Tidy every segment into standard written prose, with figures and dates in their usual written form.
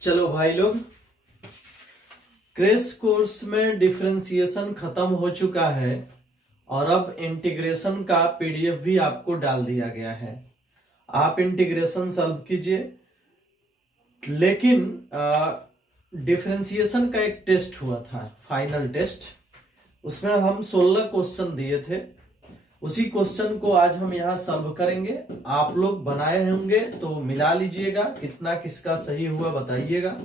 चलो भाई लोग, क्रैश कोर्स में डिफरेंशिएशन खत्म हो चुका है और अब इंटीग्रेशन का पीडीएफ भी आपको डाल दिया गया है। आप इंटीग्रेशन सॉल्व कीजिए। लेकिन डिफरेंशिएशन का एक टेस्ट हुआ था, फाइनल टेस्ट। उसमें हम 16 क्वेश्चन दिए थे। उसी क्वेश्चन को आज हम यहाँ सॉल्व करेंगे। आप लोग बनाए होंगे तो मिला लीजिएगा, कितना किसका सही हुआ बताइएगा।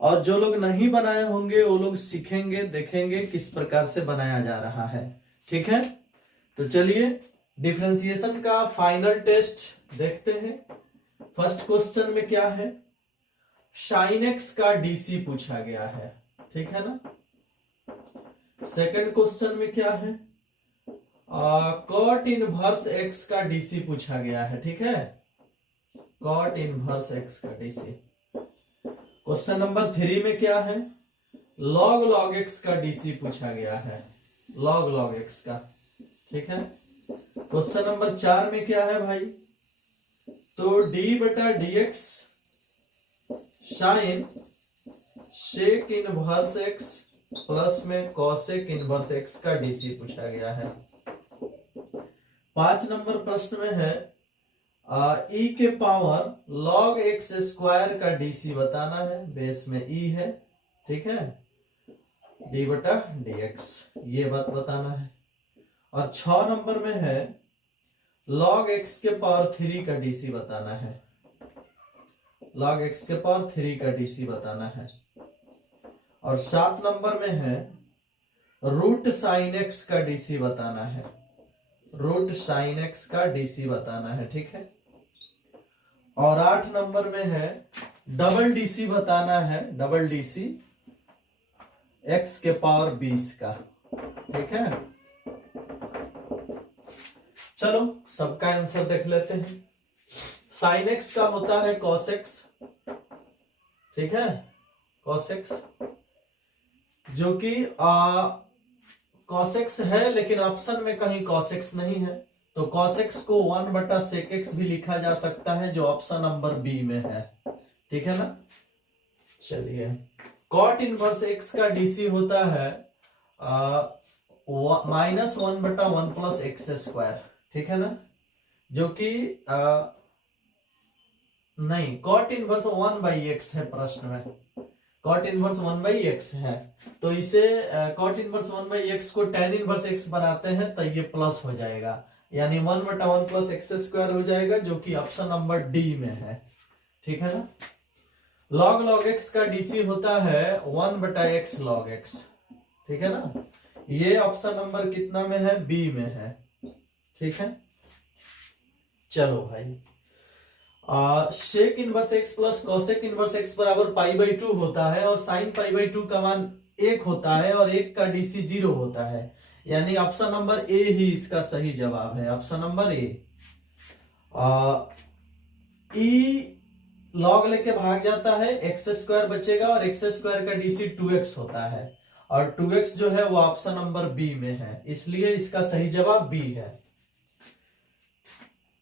और जो लोग नहीं बनाए होंगे वो लोग सीखेंगे, देखेंगे किस प्रकार से बनाया जा रहा है। ठीक है, तो चलिए डिफरेंशिएशन का फाइनल टेस्ट देखते हैं। फर्स्ट क्वेश्चन में क्या है, साइन एक्स का डीसी पूछा गया है। ठीक है ना। सेकंड क्वेश्चन में क्या है, कॉट इनवर्स एक्स का डीसी पूछा गया है। ठीक है, कॉट इनवर्स एक्स का डीसी। क्वेश्चन नंबर 3 में क्या है, लॉग लॉग एक्स का डीसी पूछा गया है, लॉग लॉग एक्स का। ठीक है। क्वेश्चन नंबर 4 में क्या है भाई, तो डी बटा D x sine sec inverse x plus में कॉसेक इनवर्स एक्स का डीसी पूछा गया है। 5 नंबर प्रश्न में है ई के पावर log एक्स स्क्वायर का डीसी बताना है। बेस में ई है। ठीक है, डी बटा डी एक्स, ये बात बताना है। और 6 नंबर में है log एक्स के पावर 3 का डीसी बताना है, log एक्स के पावर 3 का डीसी बताना है। और 7 नंबर में है रूट साइन एक्स का डीसी बताना है, रूट साइन एक्स का डीसी बताना है। ठीक है। और 8 नंबर में है डबल डीसी बताना है, डबल डीसी एक्स के पावर 20 का। ठीक है, चलो सबका आंसर देख लेते हैं। साइन एक्स का होता है कॉस एक्स। ठीक है, कॉस एक्स, जो कि कॉस एक्स है, लेकिन ऑप्शन में कहीं कॉस एक्स नहीं है, तो cos x को 1 बटा sec x भी लिखा जा सकता है, जो ऑप्शन नंबर बी में है। ठीक है ना। चलिए, cot इनवर्स x का डीसी होता है -1 बटा 1 प्लस एक्स स्क्वायर। ठीक है ना, जो कि नहीं, cot इनवर्स 1 बाई एक्स है प्रश्न में। cot इनवर्स 1 बाई एक्स है, तो इसे cot इनवर्स 1 बाई एक्स को tan इनवर्स x बनाते हैं तो ये प्लस हो जाएगा, यानी 1 बटा 1 प्लस एक्स स्क्वायर हो जाएगा, जो कि ऑप्शन नंबर डी में है। ठीक है ना। log log x का डीसी होता है 1 बटा एक्स log x। ठीक है ना, ये ऑप्शन नंबर कितना में है, बी में है। ठीक है, चलो भाई, sec inverse x plus cosec inverse x बराबर पाई बाई 2 होता है, और साइन पाई बाई 2 का मान 1 होता है, और 1 का डीसी 0 होता है, यानी ऑप्शन नंबर ए ही इसका सही जवाब है। Option number A. E log लेके भाग जाता है, एक्स स्क्वायर बचेगा, और एक्स स्क्वायर का डीसी 2x होता है, और 2x जो है वो ऑप्शन नंबर बी में है, इसलिए इसका सही जवाब बी है।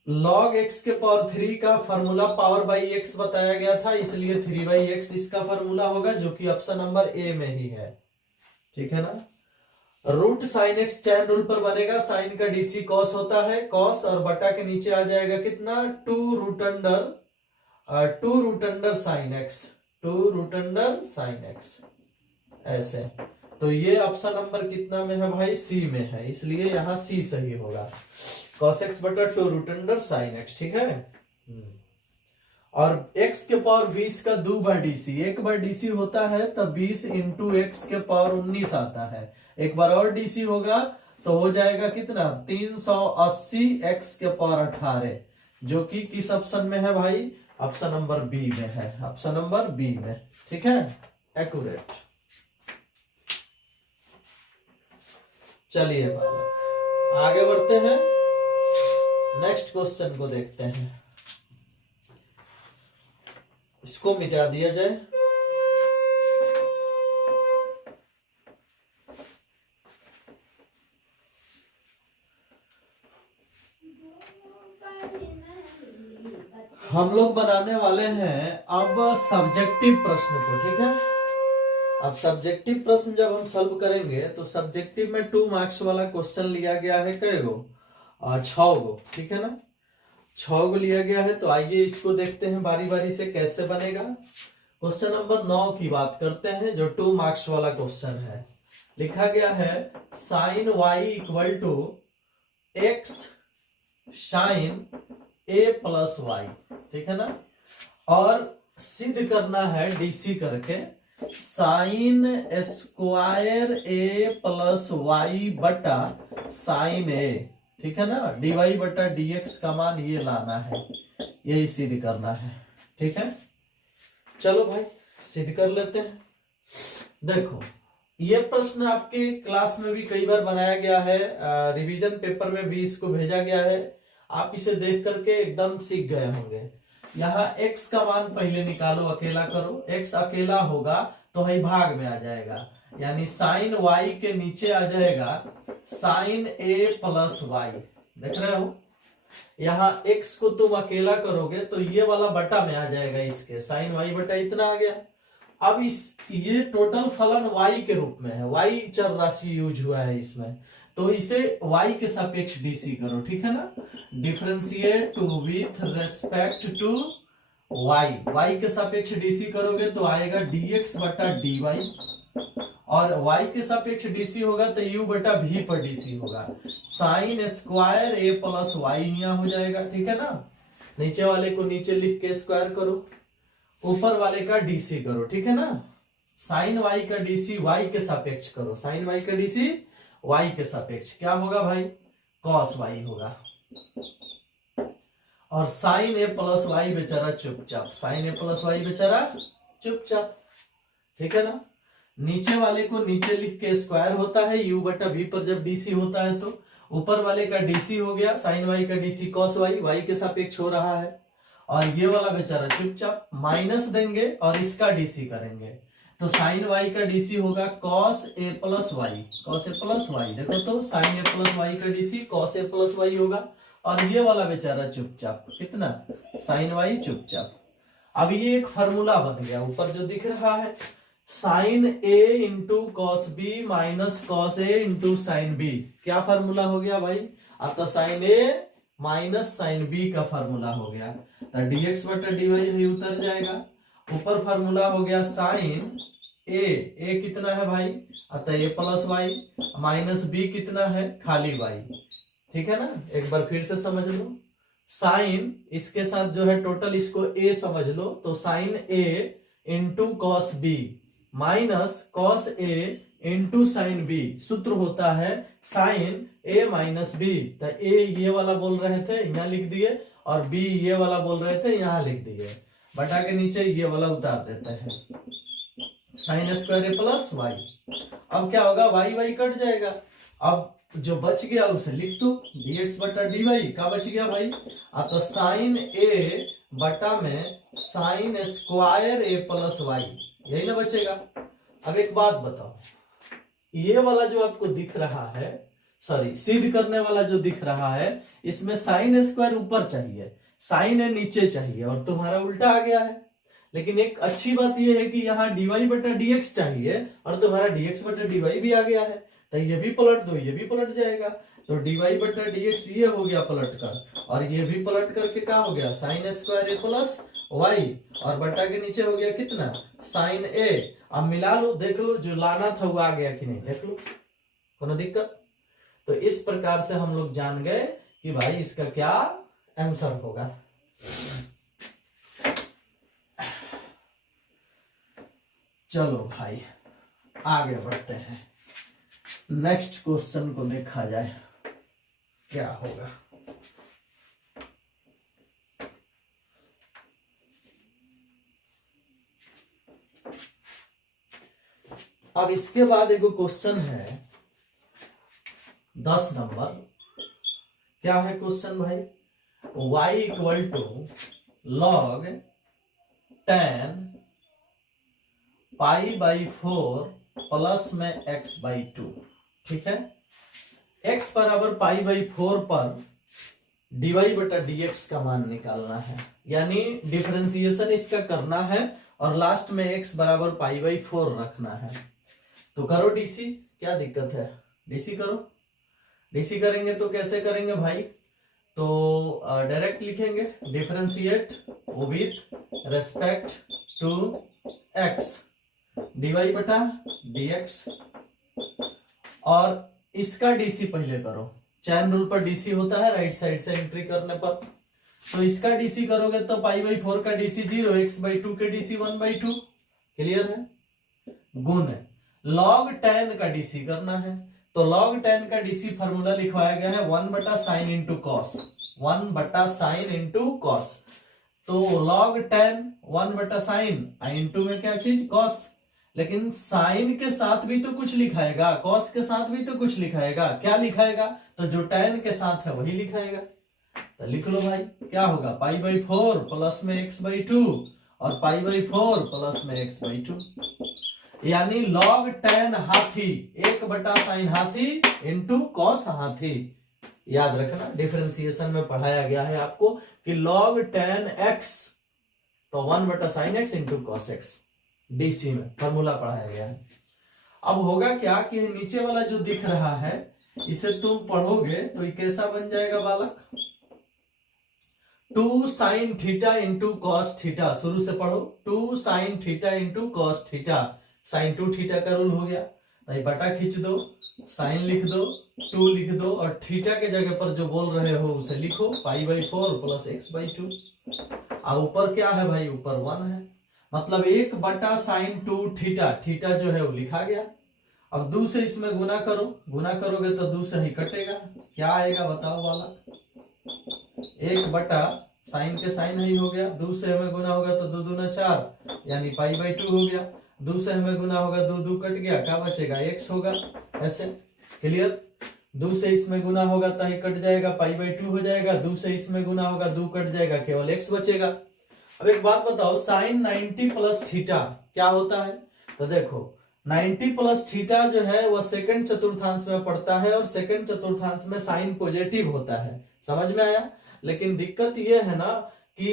log x के पावर 3 का फॉर्मूला पावर बाई एक्स बताया गया था, इसलिए 3 बाई एक्स इसका फॉर्मूला होगा, जो कि ऑप्शन नंबर ए में ही है। ठीक है ना। Root sine x chain rule पर बनेगा, साइन का डीसी कॉस होता है, कॉस और बटा के नीचे आ जाएगा कितना, 2 root under sine x, 2 root under sine x, ऐसे। तो ये ऑप्शन नंबर कितना में है भाई, सी में है, इसलिए यहां सी सही होगा, cos x बटा 2 रूट अंडर साइन एक्स। ठीक है। और x के पावर 20 का 2 बार डीसी, 1 बार डीसी होता है तब 20 इंटू एक्स के पावर 19 आता है, एक बार और डीसी होगा तो हो जाएगा कितना, 380 x के पावर 18, जो कि किस ऑप्शन में है भाई, ऑप्शन नंबर बी में है, ऑप्शन नंबर बी में। ठीक है, एक्यूरेट। चलिए बालक, आगे बढ़ते हैं, नेक्स्ट क्वेश्चन को देखते हैं। इसको मिटा दिया जाए। हम लोग बनाने वाले हैं अब सब्जेक्टिव प्रश्न को, ठीक है। अब सब्जेक्टिव प्रश्न जब हम सॉल्व करेंगे तो सब्जेक्टिव में 2 मार्क्स वाला क्वेश्चन लिया गया है, कई गो 6 गो, ठीक है ना। 6 गो लिया गया है। तो आइए इसको देखते हैं बारी बारी से कैसे बनेगा। क्वेश्चन नंबर 9 की बात करते हैं, जो 2 मार्क्स वाला क्वेश्चन है। लिखा गया है sine y equal to x sine a plus y, ठीक है ना। और सिद्ध करना है डीसी करके sine square a plus y बटा साइन ए, ठीक है ना। डी वाई बटा डी एक्स का मान ये लाना है, यही सिद्ध करना है, ठीक है। चलो भाई सिद्ध कर लेते हैं। देखो ये प्रश्न आपके क्लास में भी कई बार बनाया गया है, रिवीजन पेपर में भी इसको भेजा गया है। आप इसे देख करके एकदम सीख गए होंगे। यहाँ x का मान पहले निकालो, अकेला करो। x अकेला होगा तो है भाग में आ जाएगा, यानी साइन y के नीचे आ जाएगा साइन a प्लस वाई। देख रहे हो, यहाँ x को तुम अकेला करोगे तो ये वाला बटा में आ जाएगा, इसके साइन y बटा इतना आ गया। अब ये टोटल फलन y के रूप में है, y चर राशि यूज हुआ है इसमें, तो इसे y के सापेक्ष डीसी करो, ठीक है ना। Differentiate to with respect to y के सापेक्ष डीसी करोगे तो आएगा dx बटा dy, और y के सापेक्ष डीसी होगा तो u बटा v पर डीसी होगा। Sine square a plus y यहाँ हो जाएगा, ठीक है ना। नीचे वाले को नीचे लिख के स्क्वायर करो, ऊपर वाले का डीसी करो, ठीक है ना। साइन y का डीसी y के सापेक्ष करो, साइन y का डीसी y के सापेक्ष क्या होगा भाई, कॉस y होगा। और साइन ए प्लस वाई बेचारा चुपचाप, साइन ए प्लस वाई बेचारा चुपचाप, ठीक है ना। नीचे वाले को नीचे लिख के स्क्वायर होता है u बटा v पर जब डीसी होता है, तो ऊपर वाले का डीसी हो गया साइन y का डीसी कॉस y के सापेक्ष हो रहा है। और ये वाला बेचारा चुपचाप माइनस देंगे और इसका डीसी करेंगे, तो साइन y का डीसी होगा cos A plus Y, cos A plus Y. देखो तो साइन ए प्लस वाई का DC cos A plus Y होगा। और ये वाला बेचारा चुपचाप कितना, साइन y चुपचाप। अब ये एक फार्मूला बन गया ऊपर जो दिख रहा है, sine a into cos b minus cos a into sine b. क्या फार्मूला हो गया भाई, अतः sine a minus sine b का फार्मूला हो गया, तो dx बटा dy ही उतर जाएगा। ऊपर फार्मूला हो गया साइन a कितना है भाई, अतः a plus y, minus b कितना है खाली y, ठीक है ना। एक बार फिर से समझ लो, साइन इसके साथ जो है टोटल इसको a समझ लो, तो sine a into cos b minus cos a into sine b. सूत्र होता है साइन a माइनस बी, तो a ये वाला बोल रहे थे यहाँ लिख दिए, और b ये वाला बोल रहे थे यहाँ लिख दिए, बटा के नीचे ये वाला उतार देते हैं, sign square a plus Y. अब क्या होगा, वाई वाई कट जाएगा। अब जो बच गया उसे लिख दो, dx बटा dy का बच गया भाई, अब तो साइन a बटा में sign square a plus Y, यही ना बचेगा। अब एक बात बताओ, ये वाला जो आपको दिख रहा है, सॉरी सिद्ध करने वाला जो दिख रहा है, इसमें साइन स्क्वायर ऊपर चाहिए, साइन ए नीचे चाहिए, और तुम्हारा उल्टा आ गया है। लेकिन एक अच्छी बात यह है कि यहाँ dy बटा dx चाहिए और तुम्हारा dx बटा dy भी आ गया है, तो ये भी पलट दो, ये भी पलट जाएगा, तो dy बटा dx ये हो गया पलट कर, और ये भी पलट करके क्या हो गया, sign square a plus Y, और बटा के नीचे हो गया कितना, साइन ए। अब मिला लो, देख लो जो लाना था वो आ गया कि नहीं, देख लो, कोनो दिक्कत। तो इस प्रकार से हम लोग जान गए कि भाई इसका क्या आंसर होगा। चलो भाई आगे बढ़ते हैं, नेक्स्ट क्वेश्चन को देखा जाए क्या होगा। अब इसके बाद एक क्वेश्चन है 10 नंबर। क्या है क्वेश्चन भाई, y equal to log 10 pi by 4 plus में x बाई 2, ठीक है। x बराबर पाई बाई 4 पर dy बटा dx का मान निकालना है, यानी डिफरेंशिएशन इसका करना है और लास्ट में x बराबर पाई बाई 4 रखना है। तो करो डीसी, क्या दिक्कत है, डीसी करो। डीसी करेंगे तो कैसे करेंगे भाई, तो डायरेक्ट लिखेंगे differentiate with respect to x dy बटा dx, और इसका डीसी पहले करो। चैन रूल पर डीसी होता है राइट साइड से एंट्री करने पर, तो इसका डीसी करोगे तो पाई बाई 4 का डीसी 0, x बाई 2 के डीसी 1/2, क्लियर है। गुण है log tan का डीसी करना है, तो log tan का डीसी फार्मूला लिखवाया गया है 1 बटा साइन इंटू कॉस, 1 बटा साइन इंटू कॉस। तो log tan 1 बटा साइन, इंटू में क्या चीज कॉस, लेकिन साइन के साथ भी तो कुछ लिखाएगा, कॉस के साथ भी तो कुछ लिखाएगा, क्या लिखाएगा, तो जो tan के साथ है वही लिखाएगा। तो लिख लो भाई, क्या होगा पाई बाई 4 प्लस में x बाई 2 और पाई बाई 4 प्लस में x बाई 2, यानी log tan हाथी 1 बटा साइन हाथी इंटू कॉस हाथी। याद रखना डिफरेंशिएशन में पढ़ाया गया है आपको कि log tan x तो 1 बटा sine x into cos x, DC में फॉर्मूला पढ़ाया गया है। अब होगा क्या कि नीचे वाला जो दिख रहा है इसे तुम पढ़ोगे तो ये कैसा बन जाएगा बालक, 2 sine theta into cos theta, शुरू से पढ़ो, 2 sine theta into cos theta, sine 2 theta का रूल हो गया, तो बटा खींच दो, साइन लिख दो, 2 लिख दो और थीटा के जगह पर जो बोल रहे हो उसे लिखो पाई बाई 4 प्लस एक्स बाई 2, और ऊपर क्या है भाई, ऊपर 1 है, मतलब 1 बटा साइन 2 थीटा, थीटा जो है वो लिखा गया। अब 2 से इसमें गुना करो, गुना करोगे तो 2 से ही कटेगा, क्या आएगा बताओ वाला, 1 बटा साइन के साइन ही हो गया, 2 से हमें गुना होगा तो 2 दूना 4 यानी पाई बाई 2 हो गया, 2 से हमें गुना होगा 2 2 कट गया, क्या बचेगा x होगा, ऐसे क्लियर। 2 से इसमें गुना होगा तो ही कट जाएगा, पाई बाई 2 हो जाएगा, 2 से इसमें गुना होगा 2 कट जाएगा, केवल x बचेगा। अब एक बात बताओ, साइन 90 प्लस थीटा क्या होता है, तो देखो 90 प्लस थीटा जो है वह सेकंड चतुर्थांश में पड़ता है और सेकंड चतुर्थांश में साइन पॉजिटिव होता है, समझ में आया। लेकिन दिक्कत ये है ना कि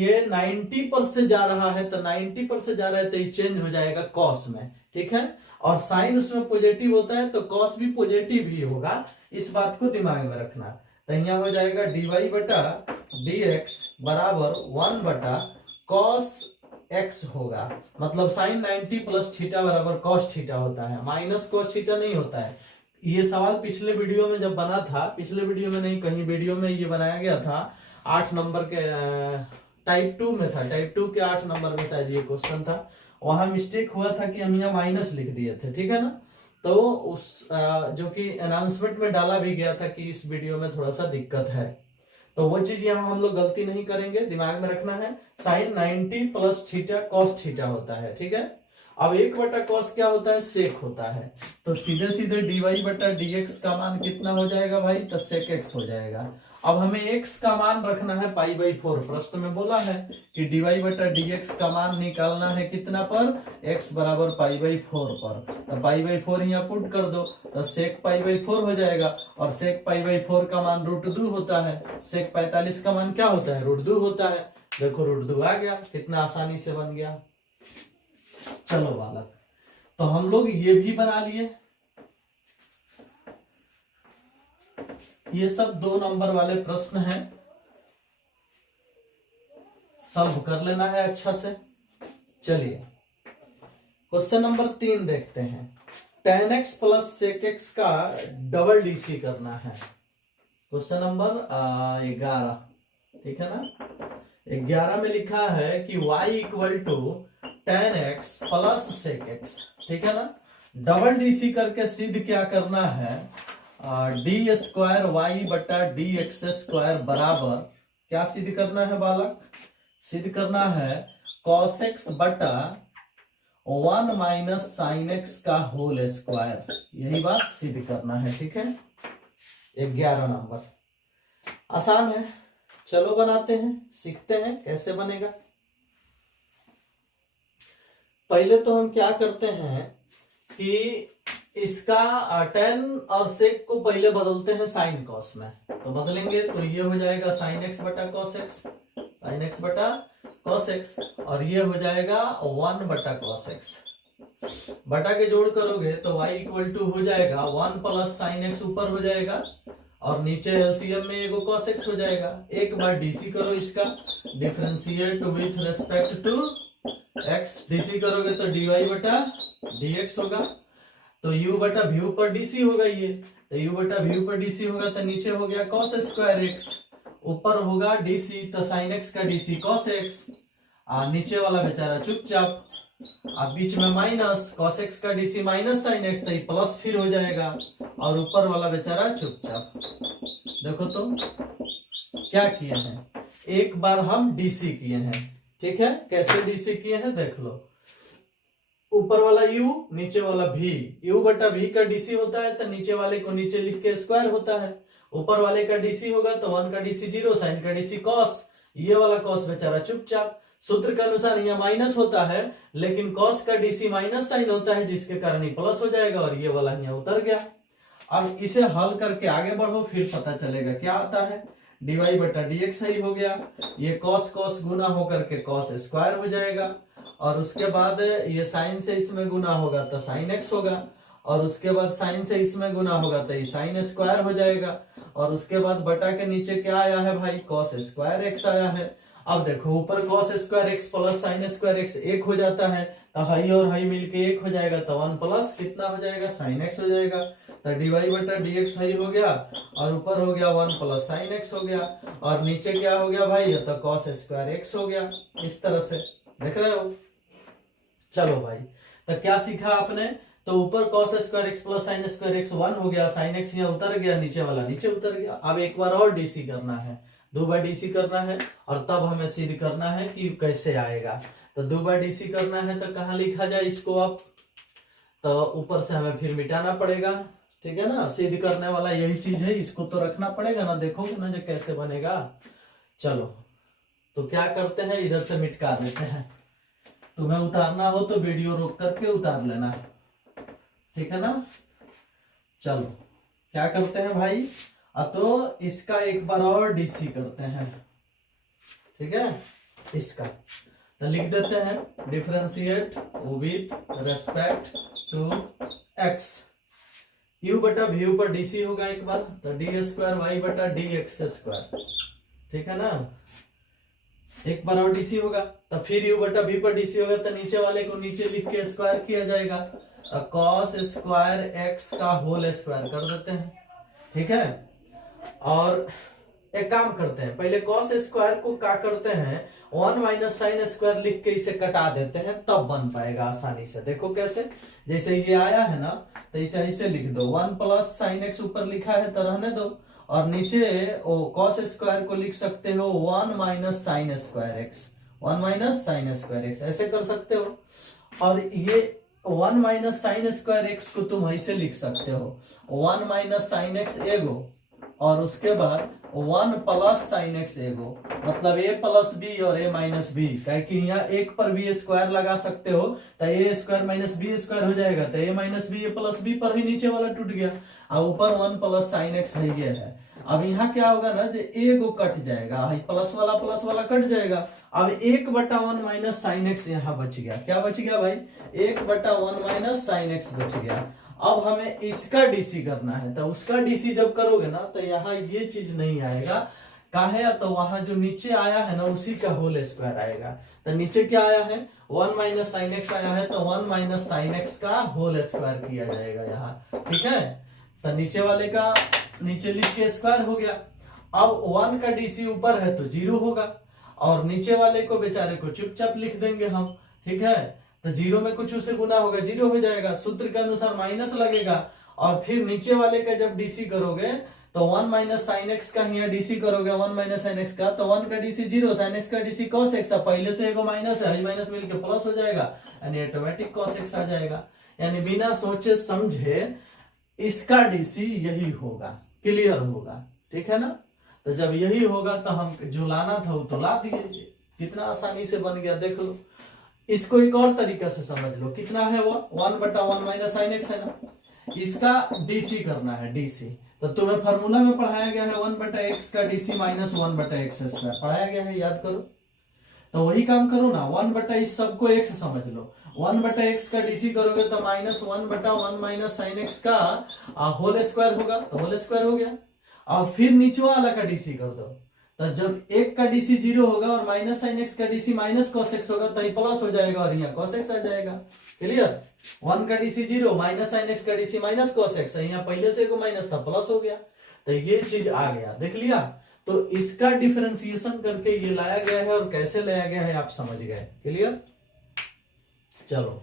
ये 90 पर से जा रहा है, तो 90 पर से जा रहा है तो ये चेंज हो जाएगा कॉस में, ठीक है, और साइन उसमें पॉजिटिव होता है तो कॉस भी पॉजिटिव ही होगा, इस बात को दिमाग में रखना। तो यहाँ हो जाएगा dy बटा dx बराबर 1 बटा कॉस x होगा, मतलब साइन 90 प्लस थीटा बराबर कॉस थीटा होता है, माइनस कॉस थीटा नहीं होता है। ये सवाल पिछले वीडियो में जब बना था, पिछले वीडियो में नहीं कहीं वीडियो में ये बनाया गया था, 8 नंबर के टाइप 2 में था, टाइप 2 के 8 नंबर में शायद ये क्वेश्चन था, वहां मिस्टेक हुआ था कि हम यहाँ माइनस लिख दिए थे, ठीक है ना। तो उस जो कि अनाउंसमेंट में डाला भी गया था कि इस वीडियो में थोड़ा सा दिक्कत है, तो वो चीज यहाँ हम लोग गलती नहीं करेंगे, दिमाग में रखना है sine 90 plus theta cos theta होता है, ठीक है। अब 1 बटा कॉस क्या होता है, सेक होता है, तो सीधे सीधे dy बटा dx का मान कितना हो जाएगा भाई, तो सेक x हो जाएगा। अब हमें x का मान रखना है पाई बाई 4, प्रश्न में बोला है कि dy बटा dx का मान निकालना है कितना पर, x बराबर पाई बाई 4 पर, तो पाई बाई 4 यहाँ पुट कर दो, तो सेक पाई बाई 4 हो जाएगा, और सेक पाई बाई 4 का मान √2 होता है, सेक 45 का मान क्या होता है, √2 होता है, देखो √2 आ गया, कितना आसानी से बन गया। चलो बालक, तो हम लोग ये भी बना लिए, ये सब 2 नंबर वाले प्रश्न हैं, सॉल्व कर लेना है अच्छा से। चलिए क्वेश्चन नंबर 3 देखते हैं, tan x plus sec x का डबल डीसी करना है, क्वेश्चन नंबर 11, ठीक है ना। 11 में लिखा है कि y equal to tan x plus sec x, ठीक है ना। डबल डीसी करके सिद्ध क्या करना है, डी स्क्वायर वाई बटा डी एक्स स्क्वायर बराबर क्या सिद्ध करना है बालक, सिद्ध करना है cos x बटा 1 माइनस साइन एक्स का होल स्क्वायर, यही बात सिद्ध करना है, ठीक है। 11 नंबर आसान है, चलो बनाते हैं, सीखते हैं कैसे बनेगा। पहले तो हम क्या करते हैं कि इसका टेन और सेक को पहले बदलते हैं साइन कॉस में, तो बदलेंगे तो ये हो जाएगा साइन एक्स बटा कॉस एक्स, साइन एक्स बटा कॉस एक्स, और ये हो जाएगा 1 बटा कॉस एक्स। बटा के जोड़ करोगे तो y इक्वल टू हो जाएगा 1 प्लस साइन एक्स ऊपर हो जाएगा, और नीचे एलसीएम में एगो cos x हो जाएगा। एक बार डीसी करो इसका, differentiate with respect to x, DC करोगे तो dy बटा dx होगा, तो u बटा व्यू पर डीसी होगा ये, तो u बटा व्यू पर डीसी होगा, तो नीचे हो गया cos स्क्वायर x, ऊपर होगा डीसी तो साइन x का डीसी cos x, नीचे वाला बेचारा चुपचाप, अब बीच में माइनस cos x का डीसी माइनस साइन x, तो प्लस फिर हो जाएगा, और ऊपर वाला बेचारा चुपचाप। देखो तो क्या किए हैं, एक बार हम डीसी किए हैं, ठीक है, कैसे डीसी किए हैं देख लो, ऊपर वाला u नीचे वाला v, u बटा v का डीसी होता है तो नीचे वाले को नीचे लिख के स्क्वायर होता है, ऊपर वाले का डीसी होगा तो 1 का डीसी 0, साइन का डीसी cos, ये वाला cos बेचारा चुपचाप। सूत्र के अनुसार यहाँ माइनस होता है, लेकिन cos का डीसी माइनस साइन होता है, जिसके कारण ही प्लस हो जाएगा, और ये वाला यहाँ उतर गया। अब इसे हल करके आगे बढ़ो, फिर पता चलेगा क्या आता है। dy बटा dx सही हो गया, ये cos cos गुना होकर के cos स्क्वायर हो जाएगा, और उसके बाद ये साइन से इसमें गुना होगा तो साइन x होगा, और उसके बाद साइन से इसमें गुना होगा तो ये साइन स्क्वायर हो जाएगा, और उसके बाद बटा के नीचे क्या आया है भाई, cos स्क्वायर x आया है। अब देखो ऊपर cos square x plus sine square x 1 हो जाता है, तो हाई और हाई मिलके 1 हो जाएगा, तो 1 प्लस कितना हो जाएगा, साइन x हो जाएगा, तो dy बटा dx सही हो गया, और ऊपर हो गया 1 प्लस साइन x हो गया, और नीचे क्या हो गया भाई, तो cos स्क्वायर x हो गया। इस तरह से देख रहे हो। चलो भाई, तो क्या सीखा आपने, तो ऊपर cos square x plus sine square x 1 हो गया, साइन x यहाँ उतर गया, नीचे वाला नीचे उतर गया। अब एक बार और डीसी करना है, 2 बार डीसी करना है, और तब हमें सिद्ध करना है कि कैसे आएगा। तो 2 बार डीसी करना है तो कहाँ लिखा जाए इसको, अब तो ऊपर से हमें फिर मिटाना पड़ेगा, ठीक है ना, सिद्ध करने वाला यही चीज है, इसको तो रखना पड़ेगा ना, देखोगे ना जो कैसे बनेगा। चलो तो क्या करते हैं, इधर से मिटका देते हैं, तुम्हें उतारना हो तो वीडियो रोक करके उतार लेना, ठीक है ना। चलो क्या करते हैं भाई, तो इसका एक बार और डीसी करते हैं, ठीक है, इसका तो लिख देते हैं, differentiate with respect to x, u बटा v पर डीसी होगा एक बार, तो डी स्क्वायर वाई बटा डी एक्स स्क्वायर, ठीक है ना, एक बार और डीसी होगा, तो फिर u बटा v पर डीसी होगा, तो नीचे वाले को नीचे लिख के स्क्वायर किया जाएगा, तो cos स्क्वायर x का होल स्क्वायर कर देते हैं, ठीक है। और एक काम करते हैं, पहले cos स्क्वायर को क्या करते हैं, 1 माइनस साइन स्क्वायर लिख के इसे कटा देते हैं, तब बन पाएगा आसानी से। देखो कैसे, जैसे ये आया है ना, तो इसे ऐसे लिख दो, 1 प्लस साइन एक्स ऊपर लिखा है तो रहने दो, और नीचे cos स्क्वायर को लिख सकते हो 1 minus sine square x, 1 minus sine square x, ऐसे कर सकते हो। और ये 1 माइनस साइन स्क्वायर एक्स को तुम ऐसे लिख सकते हो, 1 माइनस साइन एक्स एगो, और उसके बाद 1 प्लस साइन एक्स एगो, मतलब a प्लस बी और a माइनस बी, कि यहाँ एक पर भी स्क्वायर लगा सकते हो, तो a square minus b square हो जाएगा, तो a minus b, a plus b पर ही नीचे वाला टूट गया, और ऊपर 1 प्लस साइन एक्स है ये है। अब यहाँ क्या होगा ना, जो a को कट जाएगा, प्लस वाला कट जाएगा, अब 1 बटा 1 माइनस साइन एक्स यहाँ बच गया, क्या बच गया भाई, 1 बटा 1 माइनस साइन एक्स बच गया। अब हमें इसका डीसी करना है, तो उसका डीसी जब करोगे ना, तो यहाँ ये चीज नहीं आएगा, काहे, तो वहां जो नीचे आया है ना उसी का होल स्क्वायर आएगा। तो नीचे क्या आया है, 1 माइनस साइन एक्स आया है, तो 1 माइनस साइन एक्स का होल स्क्वायर किया जाएगा यहाँ, ठीक है। तो नीचे वाले का नीचे लिख के स्क्वायर हो गया। अब 1 का डीसी ऊपर है तो 0 होगा, और नीचे वाले को बेचारे को चुपचाप लिख देंगे हम, ठीक है। तो 0 में कुछ उसे गुना होगा, 0 हो जाएगा, सूत्र के अनुसार माइनस लगेगा, और फिर नीचे वाले का जब डीसी करोगे तो 1 माइनस साइन एक्स का यहाँ डीसी करोगे, 1 माइनस साइन एक्स का, तो 1 का डीसी 0, साइन एक्स का डीसी कॉस एक्स, पहले से एगो माइनस है, माइनस मिलके प्लस हो जाएगा, यानी ऑटोमेटिक कॉस एक्स आ जाएगा, यानी बिना सोचे समझे इसका डीसी यही होगा, क्लियर होगा, ठीक है ना। तो जब यही होगा तो हम जो लाना था वो तो ला दिए, कितना आसानी से बन गया, देख लो। इसको एक और तरीका से समझ लो, कितना है वो, 1 बटा 1 माइनस साइन एक्स है ना, इसका डीसी करना है, डीसी। तो तुम्हें फॉर्मूला में पढ़ाया गया है 1/x का डीसी माइनस 1/x स्क्वायर पढ़ाया गया है, याद करो। तो वही काम करो ना, 1 इस सबको x समझ लो, 1/x का डीसी करोगे तो -1/1 माइनस साइन एक्स का होल स्क्वायर होगा, तो होल स्क्वायर हो गया। और फिर नीचवा वाला का डीसी कर दो, तो जब एक का डीसी 0 होगा और माइनस साइन एक्स का डीसी माइनस कॉस एक्स होगा तो ये प्लस हो जाएगा और यहाँ कॉस एक्स आ जाएगा। क्लियर? 1 का डीसी 0, माइनस साइन एक्स का डीसी माइनस कॉस एक्स, यहाँ पहले से को माइनस था, प्लस हो गया, तो ये चीज आ गया, देख लिया। तो इसका डिफरेंशिएशन करके ये लाया गया है, और कैसे लाया गया है आप समझ गए। क्लियर? चलो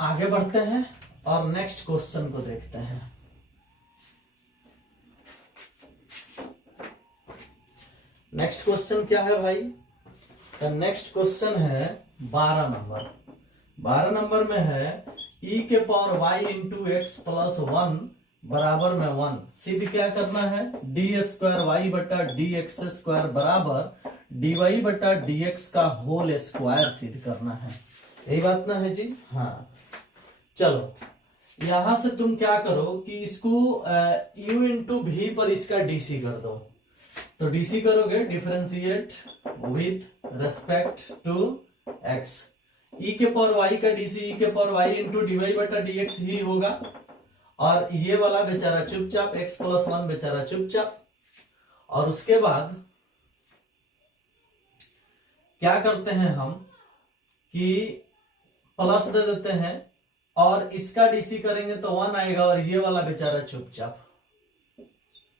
आगे बढ़ते हैं और नेक्स्ट क्वेश्चन को देखते हैं। नेक्स्ट क्वेश्चन क्या है भाई? तो नेक्स्ट क्वेश्चन है 12 नंबर। 12 नंबर में है e के power y into x plus 1 बराबर में 1। सिद्ध क्या करना है? डी स्क्वायर वाई बटा डी एक्स स्क्वायर बराबर डी वाई बटा डी एक्स का होल स्क्वायर सिद्ध करना है। यही बात ना है जी? हाँ, चलो यहां से तुम क्या करो कि इसको u इंटू भी पर इसका डीसी कर दो। तो डीसी करोगे differentiate with respect to x, e के पावर y का डीसी e के पावर y इंटू डीवाई बटा dx ही होगा, और ये वाला बेचारा चुपचाप x प्लस 1 बेचारा चुपचाप। और उसके बाद क्या करते हैं हम कि प्लस दे देते हैं, और इसका डीसी करेंगे तो 1 आएगा, और ये वाला बेचारा चुपचाप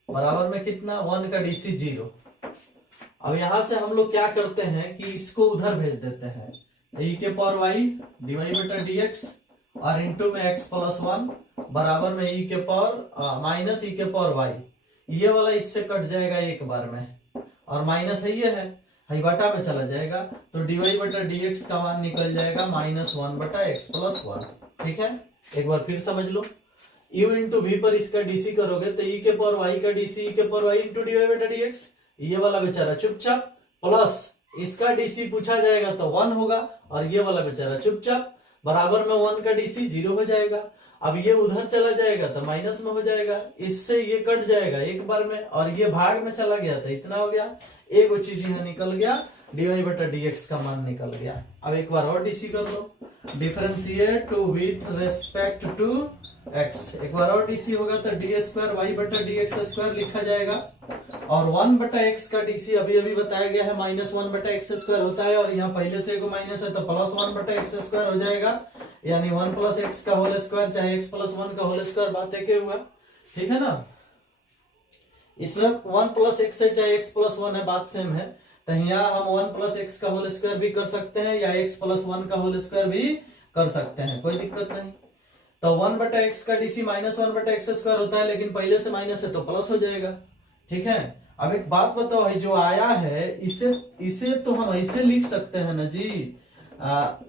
बराबर में कितना? 1 का डीसी 0। अब यहां से हम लोग क्या करते हैं कि इसको उधर भेज देते हैं, e के पावर y डीवाई बटा dx और इंटू में x प्लस 1 बराबर में e के पावर माइनस e के पावर y। ये वाला इससे कट जाएगा एक बार में, और माइनस है, ये है बटा में चला जाएगा, तो डीवाई बटा dx का मान निकल जाएगा -1 बटा x प्लस 1। ठीक है, एक बार फिर समझ लो। u इंटू भी पर इसका डीसी करोगे तो e के पावर y का डीसी e के पावर y इंटू डीवाई बटा dx, ये वाला बेचारा चुपचाप, प्लस इसका डीसी पूछा जाएगा तो 1 होगा, और ये वाला बेचारा चुपचाप बराबर में 1 का डीसी 0 हो जाएगा। अब ये उधर चला जाएगा तो माइनस में हो जाएगा, इससे ये कट जाएगा एक बार में, और ये भाग में चला गया तो इतना हो गया, एक चीज यहाँ निकल गया, डीवाई बटा dx का मान निकल गया। अब एक बार और डीसी कर लो, differentiate with respect to x, एक बार और डीसी होगा तो डी स्क्वायर वाई बटा डी एक्स स्क्वायर लिखा जाएगा, और 1 बटा एक्स का डीसी अभी अभी बताया गया है -1 बटा एक्स स्क्वायर होता है, और यहाँ पहले से को माइनस है तो प्लस 1 बटा एक्स स्क्वायर हो जाएगा, यानी 1 प्लस एक्स का होल स्क्वायर चाहे x प्लस 1 का होल स्क्वायर, बात एक हुआ। ठीक है ना? इसमें 1 प्लस एक्स है चाहे x प्लस 1 है, बात सेम है। तो यहाँ हम 1 प्लस एक्स का होल स्क्वायर भी कर सकते हैं या x प्लस 1 का होल स्क्वायर भी कर सकते हैं, कोई दिक्कत नहीं। तो 1 बटा एक्स का डीसी -1 बटा एक्स स्क्वायर होता है, लेकिन पहले से माइनस है तो प्लस हो जाएगा। ठीक है, अब एक बात बताओ, है जो आया है इसे तो हम ऐसे लिख सकते हैं ना जी,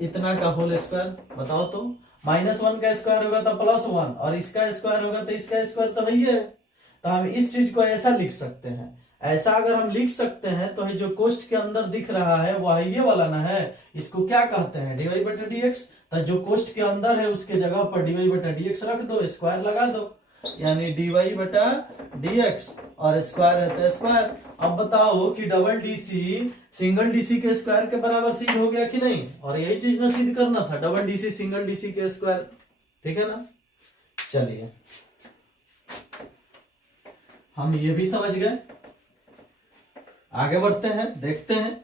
इतना का होल स्क्वायर, बताओ तो, -1 का स्क्वायर होगा तो +1, और इसका स्क्वायर होगा तो इसका स्क्वायर तो वही है, तो हम इस चीज को ऐसा लिख सकते हैं। ऐसा अगर हम लिख सकते हैं तो जो कोष्ठ के अंदर दिख रहा है वह ये वाला ना है, इसको क्या कहते हैं? डीवाई बटा dx। तो जो कोष्ठ के अंदर है उसके जगह पर डीवाई बटा dx रख दो, स्क्वायर लगा दो, यानी डीवाई बटा dx, और स्क्वायर है तो स्क्वायर। अब बताओ कि डबल डीसी सिंगल डीसी के स्क्वायर के बराबर सिद्ध हो गया कि नहीं? और यही चीज ना सिद्ध करना था, डबल डीसी सिंगल डीसी के स्क्वायर। ठीक है ना? चलिए हम ये भी समझ गए, आगे बढ़ते हैं, देखते हैं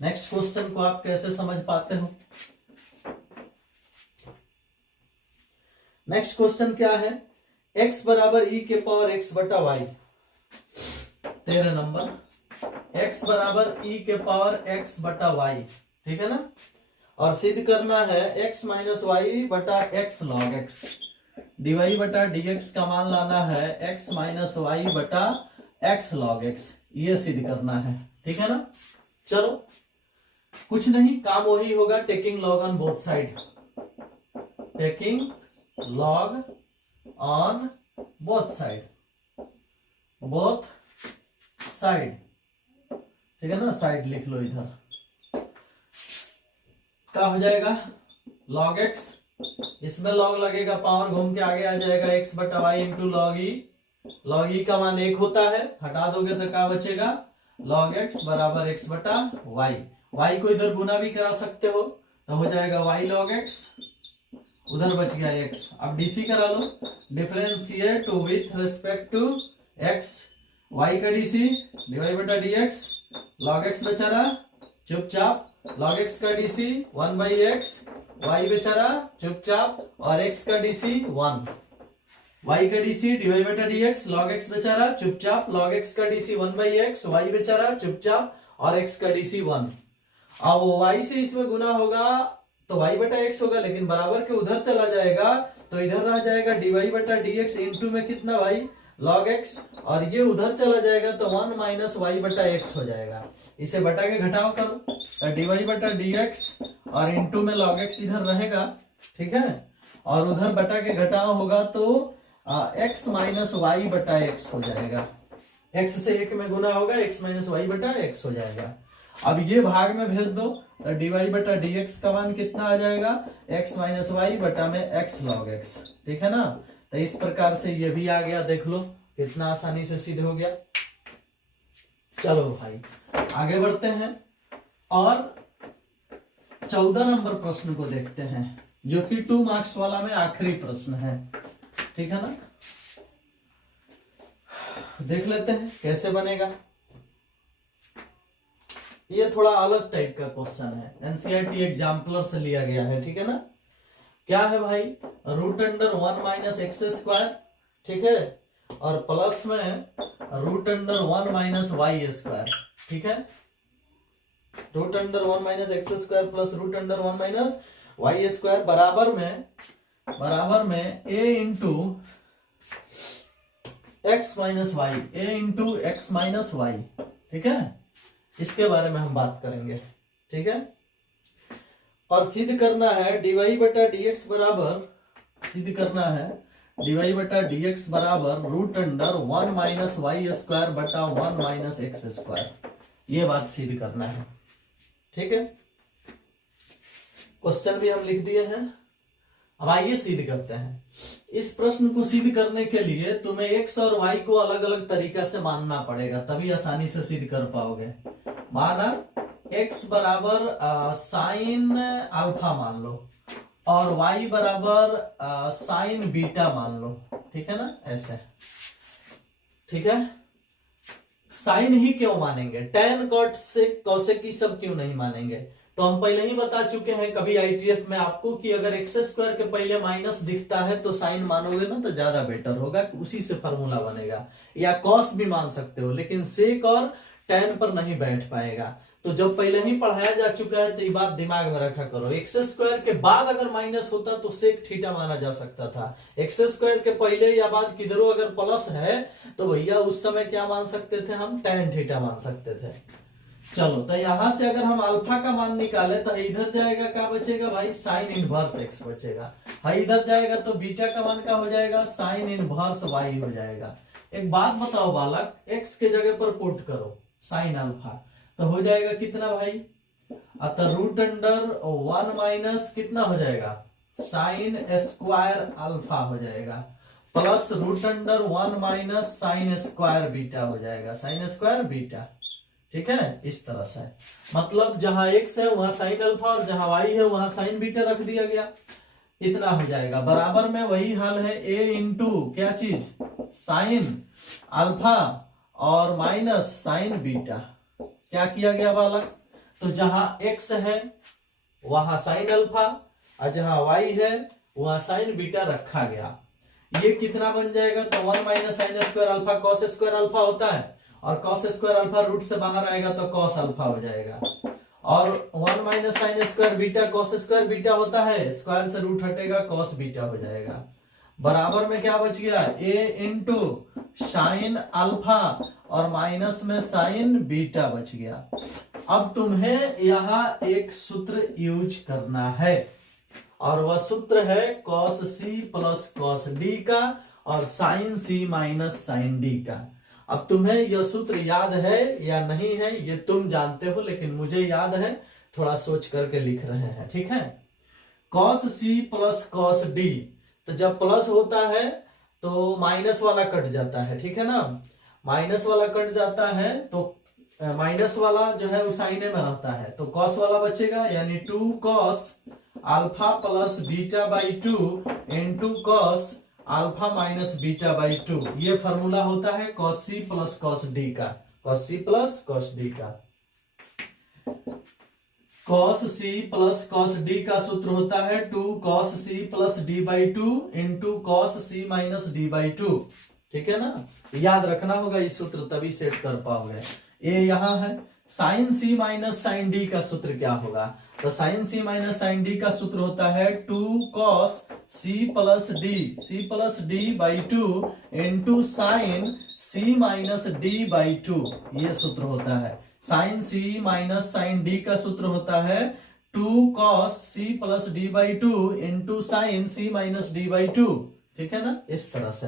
नेक्स्ट क्वेश्चन को आप कैसे समझ पाते हो। नेक्स्ट क्वेश्चन क्या है? x बराबर e के पावर x बटा y। 13 नंबर, x बराबर e के पावर x बटा y। ठीक है ना? और सिद्ध करना है x माइनस वाई बटा x लॉग x, dy बटा dx का मान लाना है x माइनस वाई बटा x लॉग x, ये सिद्ध करना है। ठीक है ना? चलो कुछ नहीं, काम वही होगा, taking log on both side, taking log on both side, side, ठीक है ना, साइड लिख लो इधर, क्या हो जाएगा log x, इसमें log लगेगा, पावर घूम के आगे आ जाएगा x बटा वाई इंटू लॉग ई, लॉग ई का मान 1 होता है, हटा दोगे तो क्या बचेगा log x बराबर x बटा वाई, y को इधर गुना भी करा सकते हो तो हो जाएगा y log x, उधर बच गया x, अब डीसी करा लो, differentiate with respect to x, y का डीसी dy बटा dx, log x बेचारा चुपचाप, log x का डीसी 1 बाई एक्स, y बेचारा चुपचाप, और x का डीसी 1, y का डीसी dy बटा dx, log x बेचारा चुपचाप, log x का डीसी 1 बाई एक्स, y बेचारा चुपचाप, और x का डीसी 1। अब y से इसमें गुना होगा तो y बटा x होगा, लेकिन बराबर के उधर चला जाएगा तो इधर रह जाएगा dy बटा dx, इंटू में कितना भाई log x, और ये उधर चला जाएगा तो 1 माइनस वाई बटा एक्स हो जाएगा, इसे बटा के घटाव करो तो dy बटा dx और इंटू में log x इधर रहेगा, ठीक है, और उधर बटा के घटाव होगा तो x माइनस वाई बटा एक्स हो जाएगा, x से 1 में गुना होगा, x माइनस वाई बटा एक्स हो जाएगा। अब ये भाग में भेज दो तो dy बटा dx का मान कितना आ जाएगा x माइनस वाई बटा में x log x, ठीक है ना, तो इस प्रकार से ये भी आ गया, देख लो कितना आसानी से सिद्ध हो गया। चलो भाई आगे बढ़ते हैं और 14 नंबर प्रश्न को देखते हैं, जो कि 2 मार्क्स वाला में आखिरी प्रश्न है, ठीक है ना, देख लेते हैं कैसे बनेगा। ये थोड़ा अलग टाइप का क्वेश्चन है, एनसीईआरटी एग्जाम्पलर से लिया गया है, ठीक है ना। क्या है भाई, root under 1 minus x square, ठीक है, और प्लस में root under 1 minus y square, ठीक है, root under 1 minus x square plus root under 1 minus y square बराबर में a into x minus y, a into x minus y, ठीक है, इसके बारे में हम बात करेंगे, ठीक है, और सिद्ध करना है dy बटा dx बराबर, सिद्ध करना है dy बटा dx बराबर root under 1 minus y square बटा 1 माइनस एक्स स्क्वायर, ये बात सिद्ध करना है, ठीक है। क्वेश्चन भी हम लिख दिए हैं, अब आइए सिद्ध करते हैं। इस प्रश्न को सिद्ध करने के लिए तुम्हें x और y को अलग अलग तरीका से मानना पड़ेगा, तभी आसानी से सिद्ध कर पाओगे। माना x बराबर साइन अल्फा मान लो और y बराबर साइन बीटा मान लो, ठीक है ना, ऐसे, ठीक है। साइन ही क्यों मानेंगे, टेन कॉट से कॉसेक सब क्यों नहीं मानेंगे, तो हम पहले ही बता चुके हैं कभी आईटीएफ में आपको कि अगर एक्स स्क्वायर के पहले माइनस दिखता है तो साइन मानोगे ना तो ज्यादा बेटर होगा, उसी से फॉर्मूला बनेगा, या कॉस भी मान सकते हो, लेकिन सेक और टेन पर नहीं बैठ पाएगा। तो जब पहले ही पढ़ाया जा चुका है तो ये बात दिमाग में रखा करो, एक्स स्क्वायर के बाद अगर माइनस होता तो सेक थीटा माना जा सकता था, एक्स स्क्वायर के पहले या बाद किधरों अगर प्लस है तो भैया उस समय क्या मान सकते थे हम, टेन थीटा मान सकते थे। चलो तो यहां से अगर हम अल्फा का मान निकाले तो इधर जाएगा, क्या बचेगा भाई, साइन इनवर्स एक्स बचेगा, हाँ इधर जाएगा तो बीटा का मान क्या हो जाएगा, साइन इनवर्स वाई हो जाएगा। एक बात बताओ बालक, एक्स के जगह पर पुट करो साइन अल्फा, तो हो जाएगा कितना भाई, अतः रूट अंडर 1 माइनस कितना हो जाएगा, साइन स्क्वायर अल्फा हो जाएगा, plus root under 1 minus sine square beta हो जाएगा, साइन स्क्वायर बीटा, ठीक है। इस तरह से मतलब जहां x है वहां साइन अल्फा और जहां y है वहां साइन बीटा रख दिया गया, इतना हो जाएगा। बराबर में वही हाल है a इंटू क्या चीज, साइन अल्फा और माइनस साइन बीटा, क्या किया गया बालक, तो जहां x है वहां साइन अल्फा और जहां y है वहां साइन बीटा रखा गया। ये कितना बन जाएगा, तो 1 minus sine square alpha cos square alpha होता है, और कॉस स्क्वायर अल्फा रूट से बाहर आएगा तो कॉस अल्फा हो जाएगा, और 1 minus sine square beta cos square beta होता है, स्क्वायर से रूट हटेगा कॉस बीटा हो जाएगा। बराबर में क्या बच गया, a इंटू साइन अल्फा और माइनस में साइन बीटा बच गया। अब तुम्हें यहाँ एक सूत्र यूज करना है और वह सूत्र है cos c plus cos d का और sine c minus sine d का। अब तुम्हें यह सूत्र याद है या नहीं है ये तुम जानते हो, लेकिन मुझे याद है, थोड़ा सोच करके लिख रहे हैं, ठीक है। cos c plus cos d, तो जब प्लस होता है तो माइनस वाला कट जाता है, ठीक है ना, माइनस वाला कट जाता है तो माइनस वाला जो है वो साइने में रहता है, तो cos वाला बचेगा, यानी 2 cos alpha plus beta by 2 into cos alpha minus beta by 2, ये फॉर्मूला होता है cos c plus cos d का, cos c plus cos d का। cos c plus cos d का सूत्र होता है 2 cos c plus d by 2 into cos c minus d by 2, ठीक है ना, याद रखना होगा इस सूत्र, तभी सेट कर पाओगे। ये यहाँ है sine c minus sine d का सूत्र क्या होगा, तो sine c minus sine d का सूत्र होता है 2 cos c plus d by 2 into sine c minus d by 2, ये सूत्र होता है। Sine c minus sine d का सूत्र होता है 2 cos c plus d by 2 into sine c minus d by 2, ठीक है ना, इस तरह से।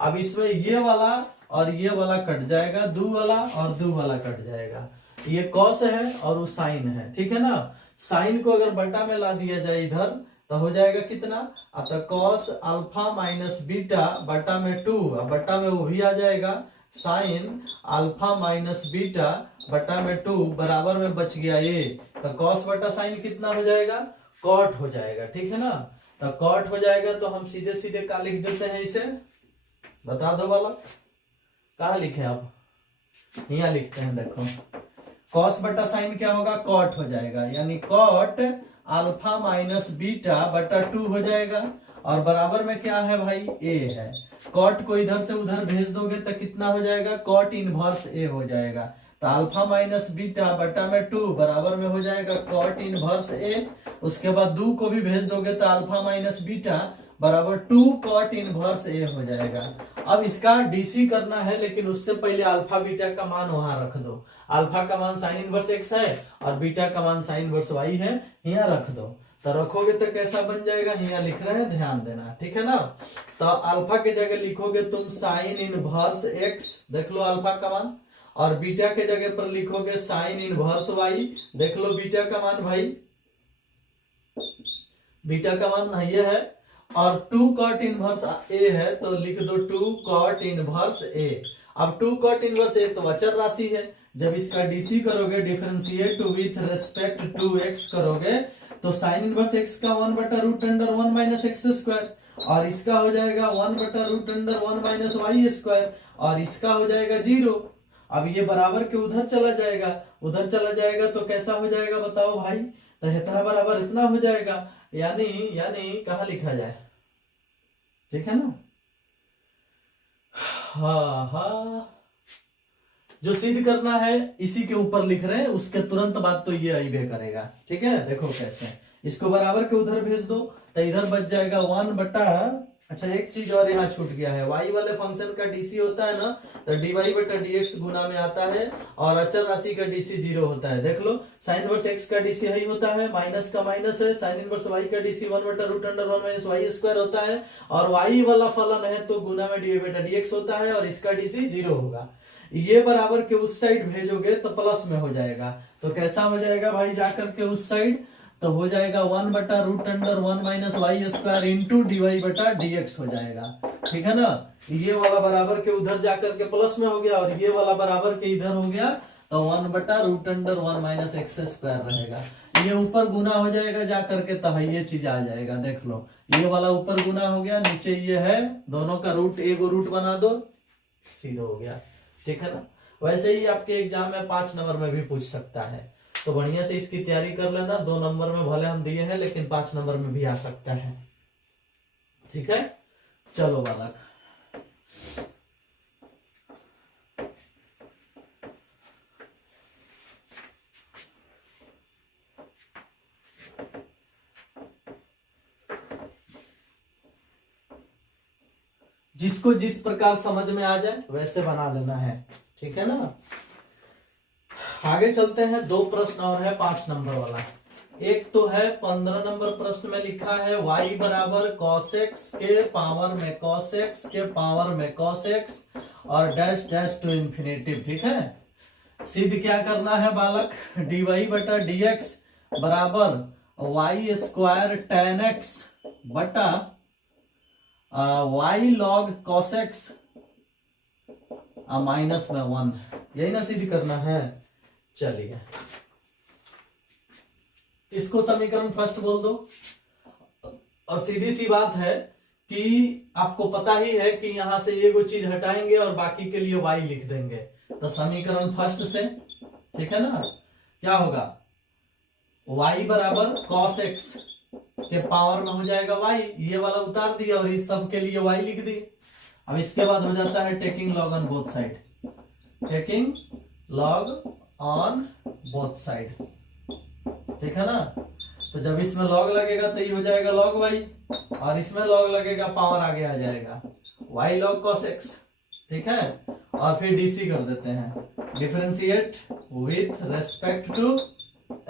अब इसमें ये वाला और ये वाला कट जाएगा, दो वाला और दो वाला कट जाएगा, ये कॉस है और वो साइन है, ठीक है ना। साइन को अगर बटा में ला दिया जाए इधर तो हो जाएगा कितना, अतः कॉस अल्फा माइनस बीटा बटा में 2, बटा में वो भी आ जाएगा साइन अल्फा माइनस बीटा बटा में 2 बराबर में बच गया ये, तो कॉस बटा साइन कितना हो जाएगा, कॉट हो जाएगा, ठीक है ना। तो कॉट हो जाएगा तो हम सीधे सीधे क्या लिख देते हैं, इसे बता दो वाला, कहा लिखे आप, यहाँ लिखते हैं, देखो कॉस बटा साइन क्या होगा, कॉट हो जाएगा, यानी कॉट अल्फा माइनस बीटा बटा 2 हो जाएगा, और बराबर में क्या है भाई, ए है। कॉट को इधर से उधर भेज दोगे तो कितना हो जाएगा, कॉट इनवर्स ए हो जाएगा, तो अल्फा माइनस बीटा बटा में 2 बराबर में हो जाएगा कॉट इनवर्स ए। उसके बाद 2 को भी भेज दोगे तो अल्फा माइनस बीटा बराबर 2 कॉट इनवर्स ए हो जाएगा। अब इसका डीसी करना है, लेकिन उससे पहले अल्फा बीटा का मान वहां रख दो, अल्फा का मान साइन इनवर्स एक्स है और बीटा का मान साइन इनवर्स वाई है, यहाँ रख दो, तो रखोगे तो कैसा बन जाएगा, यहाँ लिख रहे हैं, ध्यान देना, ठीक है ना। तो अल्फा के जगह लिखोगे तुम साइन इनवर्स एक्स, देख लो अल्फा का मान, और बीटा के जगह पर लिखोगे साइन इनवर्स वाई, देख लो बीटा का मान भाई, बीटा का मान ये है, और 2 कॉट इनवर्स ए है तो लिख दो 2 कॉट इनवर्स ए। अब 2 कॉट इनवर्स ए तो अचर राशि है, जब इसका डीसी करोगे, differentiate with respect to x करोगे, तो साइन इनवर्स एक्स का 1 बटा root under 1 minus x square, और इसका हो जाएगा 1 बटा root under 1 minus y square, और इसका हो जाएगा 0। अब ये बराबर के उधर चला जाएगा, उधर चला जाएगा तो कैसा हो जाएगा बताओ भाई, तो इतना बराबर इतना हो जाएगा, यानी कहा लिखा जाए, ठीक है ना। हाँ, जो सिद्ध करना है इसी के ऊपर लिख रहे हैं, उसके तुरंत बाद तो ये आइबे करेगा, ठीक है। देखो कैसे, इसको बराबर के उधर भेज दो तो इधर बच जाएगा 1 बटा, अच्छा एक चीज और यहाँ छूट गया है, y वाले फंक्शन का डीसी होता है ना, तो dy बटा dx गुना में आता है, और अचर राशि का डीसी 0 होता है। देख लो साइन इनवर्स x का डीसी यही होता है, माइनस का माइनस है, साइन इनवर्स y का डीसी 1 बटा root under 1 minus y square होता है, और y वाला फलन है तो गुना में dy बटा dx होता है, और इसका डीसी 0 होगा। ये बराबर के उस साइड भेजोगे तो प्लस में हो जाएगा, तो कैसा हो जाएगा भाई, जाकर के उस साइड तो हो जाएगा 1 बटा root under 1 minus y square into dy बटा dx हो जाएगा, ठीक है ना। ये वाला बराबर के उधर जाकर के प्लस में हो गया, और ये वाला बराबर के इधर हो गया, तो 1 बटा root under 1 minus x square रहेगा। ये ऊपर गुना हो जाएगा जाकर के, तो ये चीज आ जाएगा, देख लो ये वाला ऊपर गुना हो गया, नीचे ये है, दोनों का रूट एगो रूट बना दो, सीधा हो गया, ठीक है ना। वैसे ही आपके एग्जाम में 5 नंबर में भी पूछ सकता है, तो बढ़िया से इसकी तैयारी कर लेना। 2 नंबर में भले हम दिए हैं, लेकिन 5 नंबर में भी आ सकता है, ठीक है। चलो बालक, जिसको जिस प्रकार समझ में आ जाए वैसे बना लेना है, ठीक है ना। आगे चलते हैं, 2 प्रश्न और है 5 नंबर वाला। एक तो है 15 नंबर प्रश्न में लिखा है y बराबर cos x के पावर में cos x के पावर में cos x और डैश डैश टू इन्फिनेटिव। ठीक है, सिद्ध क्या करना है बालक, dy बटा dx बराबर y स्क्वायर tan x बटा y log cos x minus में 1, यही ना सिद्ध करना है। चलिए इसको समीकरण फर्स्ट बोल दो, और सीधी सी बात है कि आपको पता ही है कि यहां से ये कोई चीज हटाएंगे और बाकी के लिए y लिख देंगे, तो समीकरण फर्स्ट से, ठीक है ना, क्या होगा, y बराबर cos x के पावर में हो जाएगा y, ये वाला उतार दिया और इस सब के लिए y लिख दी। अब इसके बाद हो जाता है taking log on both side, taking log on both side, ठीक है ना। तो जब इसमें लॉग लगेगा तो ये हो जाएगा लॉग y, और इसमें लॉग लगेगा पावर आगे आ जाएगा y log cos x, ठीक है। और फिर डीसी कर देते हैं, differentiate with respect to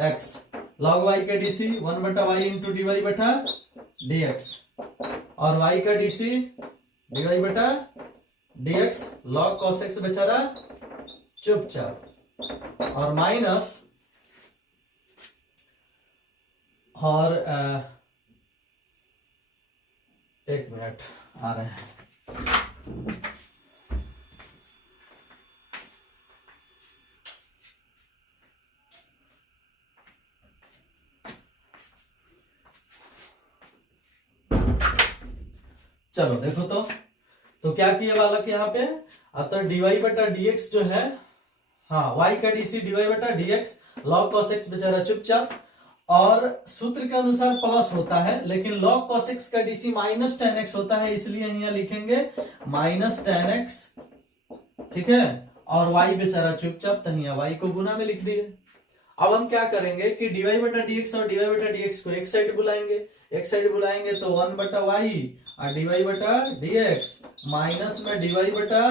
x, log y का डीसी 1 बटा y इंटू डी वाई बटा dx, और y का डीसी डी वाई बटा dx, log cos x बेचारा चुपचाप, और माइनस, और एक मिनट आ रहे हैं, चलो देखो तो क्या किया बालक यहाँ पे, अतः dy बटा dx जो है, हाँ y का डीसी dy बटा dx log cos x बेचारा चुपचाप, और सूत्र के अनुसार प्लस होता है, लेकिन log cos x का डीसी माइनस tan x होता है, इसलिए यहाँ लिखेंगे माइनस tan x, ठीक है। और y बेचारा चुपचाप, तो यहाँ y को गुना में लिख दिए। अब हम क्या करेंगे कि dy बटा dx और dy बटा dx को एक साइड बुलाएंगे, एक साइड बुलाएंगे तो 1 बटा y और dy बटा dx, माइनस में dy बटा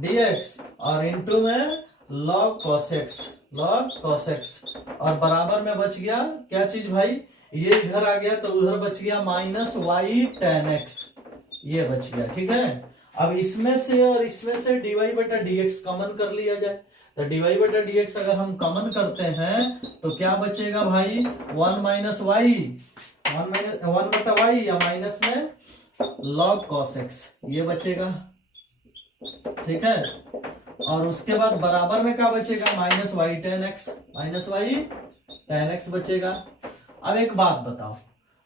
dx और इंटू में log cos x, log cos x, और बराबर में बच गया क्या चीज भाई, ये इधर आ गया तो उधर बच गया माइनस y tan x, ये बच गया, ठीक है। अब इसमें से और इसमें से dy बटा dx कॉमन कर लिया जाए, तो dy बटा dx अगर हम कॉमन करते हैं तो क्या बचेगा भाई, 1 माइनस वाई, 1 बटा वाई या माइनस में log cos x, ये बचेगा, ठीक है। और उसके बाद बराबर में क्या बचेगा, minus y tan x, minus y tan x बचेगा। अब एक बात बताओ,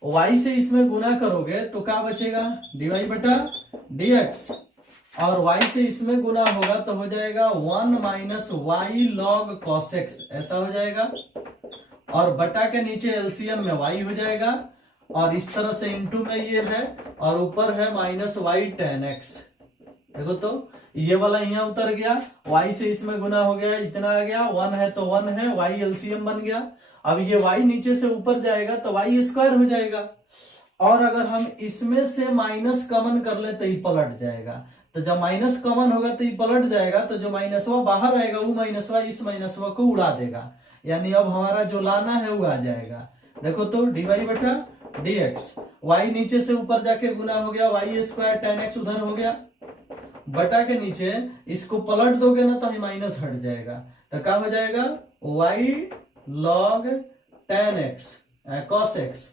y से इसमें गुना करोगे तो क्या बचेगा, dy बटा dx, और y से इसमें गुना होगा तो हो जाएगा 1 minus y log cos x, ऐसा हो जाएगा, और बटा के नीचे एलसीएम में y हो जाएगा, और इस तरह से इंटू में ये है, और ऊपर है माइनस वाई tan x। देखो तो ये वाला यहाँ उतर गया, y से इसमें गुना हो गया, इतना आ गया, 1 है तो 1 है, y एलसीएम बन गया। अब ये y नीचे से ऊपर जाएगा तो y स्क्वायर हो जाएगा, और अगर हम इसमें से माइनस कॉमन कर ले तो ये पलट जाएगा, तो जब माइनस कॉमन होगा तो ये पलट जाएगा, तो जो माइनसवा बाहर आएगा वो माइनसवा इस माइनसवा को उड़ा देगा, यानी अब हमारा जो लाना है वो आ जाएगा। देखो तो dy बटा dx, y नीचे से ऊपर जाके गुना हो गया, y स्क्वायर tan x उधर हो गया, बटा के नीचे इसको पलट दोगे ना तो माइनस हट जाएगा, तो क्या हो जाएगा, y log tan x cos x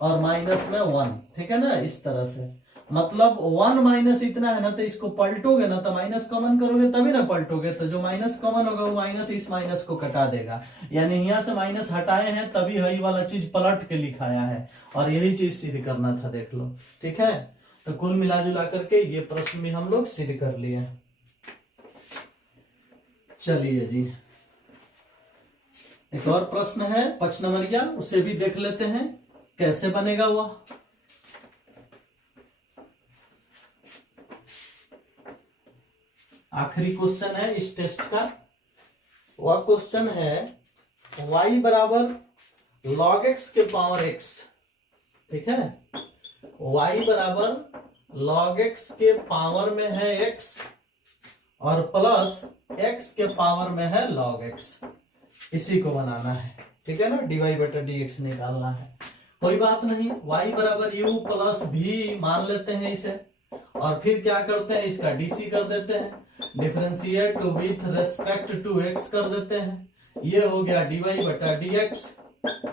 और माइनस में 1, ठीक है ना, इस तरह से, मतलब 1 माइनस इतना है ना, तो इसको पलटोगे ना तो माइनस कॉमन करोगे तभी ना पलटोगे, तो जो माइनस कॉमन होगा वो माइनस इस माइनस को कटा देगा, यानी यहाँ से माइनस हटाए हैं तभी यही वाला चीज पलट के लिखाया है, और यही चीज सिद्ध करना था, देख लो, ठीक है। तो कुल मिला जुला करके ये प्रश्न भी हम लोग सिद्ध कर लिए। चलिए जी, एक और प्रश्न है 5 नंबरिया, उसे भी देख लेते हैं कैसे बनेगा वह। आखिरी क्वेश्चन है इस टेस्ट का, वह क्वेश्चन है y बराबर log x के पावर x, ठीक है, y बराबर log x के पावर में है x और प्लस x के पावर में है log x, इसी को बनाना है, ठीक है ना, dy बटा dx निकालना है। कोई बात नहीं, y बराबर u प्लस v मान लेते हैं इसे, और फिर क्या करते हैं, इसका dc कर देते हैं, differentiate to with respect to x कर देते हैं। ये हो गया dy बटा dx,